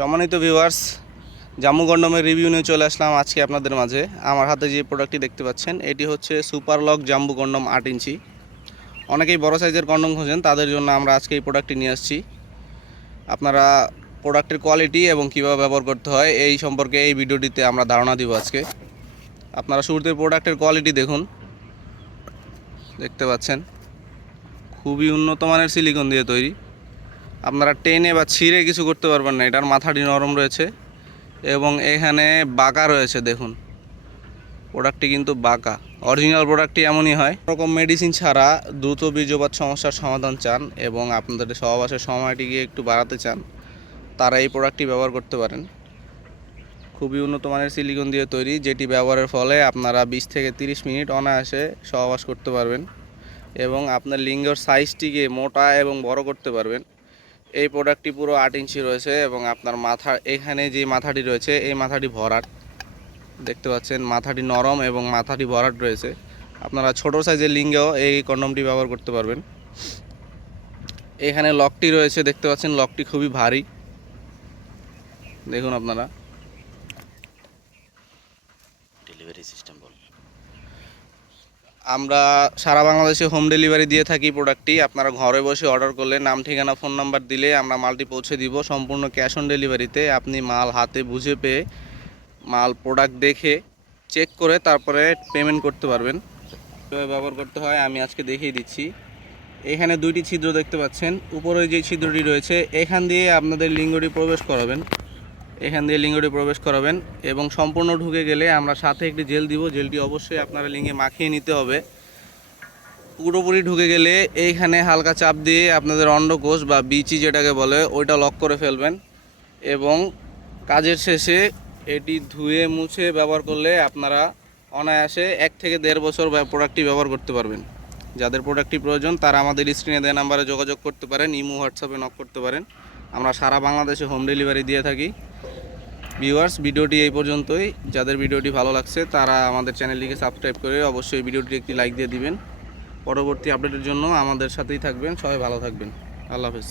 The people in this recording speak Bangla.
সম্মানিত ভিউয়ার্স জাম্মু গন্ডমের রিভিউ নিয়ে চলে আসলাম আজকে আপনাদের মাঝে। আমার হাতে যে প্রোডাক্টটি দেখতে পাচ্ছেন, এটি হচ্ছে সুপার লক জাম্বু গন্ডম আট ইঞ্চি। অনেকেই বড় সাইজের কন্ডম খোঁজেন, তাদের জন্য আমরা আজকে এই প্রোডাক্টটি নিয়ে আসছি। আপনারা প্রোডাক্টের কোয়ালিটি এবং কীভাবে ব্যবহার করতে হয়, এই সম্পর্কে এই ভিডিওটিতে আমরা ধারণা দিব আজকে। আপনারা শুরুতে প্রোডাক্টের কোয়ালিটি দেখুন। দেখতে পাচ্ছেন, খুবই উন্নত মানের সিলিকন দিয়ে তৈরি। আপনারা টেনে বা ছিঁড়ে কিছু করতে পারবেন না, এটার মাথাটি নরম রয়েছে এবং এখানে বাঁকা রয়েছে, দেখুন। প্রোডাক্টটি কিন্তু বাঁকা, অরিজিনাল প্রোডাক্টটি এমনই হয়। রকম মেডিসিন ছাড়া দ্রুত বীর্যপাত সমস্যার সমাধান চান এবং আপনাদের সহবাসের সময়টিকে একটু বাড়াতে চান, তারা এই প্রোডাক্টটি ব্যবহার করতে পারেন। খুবই উন্নত মানের সিলিকন দিয়ে তৈরি, যেটি ব্যবহারের ফলে আপনারা বিশ থেকে তিরিশ মিনিট অনায়াসে সহবাস করতে পারবেন এবং আপনার লিঙ্গর সাইজটিকে মোটা এবং বড় করতে পারবেন। এই প্রোডাক্টটি পুরো আট ইঞ্চি রয়েছে এবং আপনার মাথা এখানে যে মাথাটি রয়েছে, এই মাথাটি ভরাট। দেখতে পাচ্ছেন, মাথাটি নরম এবং মাথাটি ভরাট রয়েছে। আপনারা ছোট সাইজের লিঙ্গেও এই কন্ডমটি ব্যবহার করতে পারবেন। এখানে লকটি রয়েছে, দেখতে পাচ্ছেন, লকটি খুবই ভারী। দেখুন আপনারা। ডেলিভারি সিস্টেম বল আমরা সারা বাংলাদেশে হোম ডেলিভারি দিয়ে থাকি প্রোডাক্টটি আপনারা ঘরে বসে অর্ডার করলে নাম, ঠিকানা ফোন নাম্বার দিলে আমরা মালটি পৌঁছে দিব সম্পূর্ণ ক্যাশ অন ডেলিভারিতে আপনি মাল হাতে বুঝে পেয়ে মাল প্রোডাক্ট দেখে চেক করে তারপরে পেমেন্ট করতে পারবেন। ব্যবহার করতে হয় আমি আজকে দেখিয়ে দিচ্ছি। এখানে দুইটি ছিদ্র দেখতে পাচ্ছেন। উপরে যে ছিদ্রটি রয়েছে, এখান দিয়ে আপনাদের লিঙ্গটি প্রবেশ করাবেন। এখান দিয়ে লিঙ্গটি প্রবেশ করাবেন এবং সম্পূর্ণ ঢুকে গেলে আমরা সাথে একটি জেল দিব। জেলটি অবশ্যই আপনারা লিঙ্গে মাখিয়ে নিতে হবে। পুরোপুরি ঢুকে গেলে এইখানে হালকা চাপ দিয়ে আপনাদের অন্ডকোষ বা বিচি যেটাকে বলে, ওইটা লক করে ফেলবেন এবং কাজের শেষে এটি ধুয়ে মুছে ব্যবহার করলে আপনারা অনায়াসে এক থেকে দেড় বছর প্রোডাক্টটি ব্যবহার করতে পারবেন। যাদের প্রোডাক্টটি প্রয়োজন তারা আমাদের স্ক্রিনে দেওয়া নাম্বারে যোগাযোগ করতে পারেন, ইমো, হোয়াটসঅ্যাপে নক করতে পারেন। আমরা সারা বাংলাদেশে হোম ডেলিভারি দিয়ে থাকি। ভিউয়ার্স ভিডিওটি এই পর্যন্তই। যাদের ভিডিওটি ভালো লাগছে, তারা আমাদের চ্যানেলটিকে সাবস্ক্রাইব করে অবশ্যই ভিডিওটি একটি লাইক দিয়ে দিবেন। পরবর্তী আপডেটের জন্য আমাদের সাথেই থাকবেন। সবাই ভালো থাকবেন। আল্লাহ হাফেজ।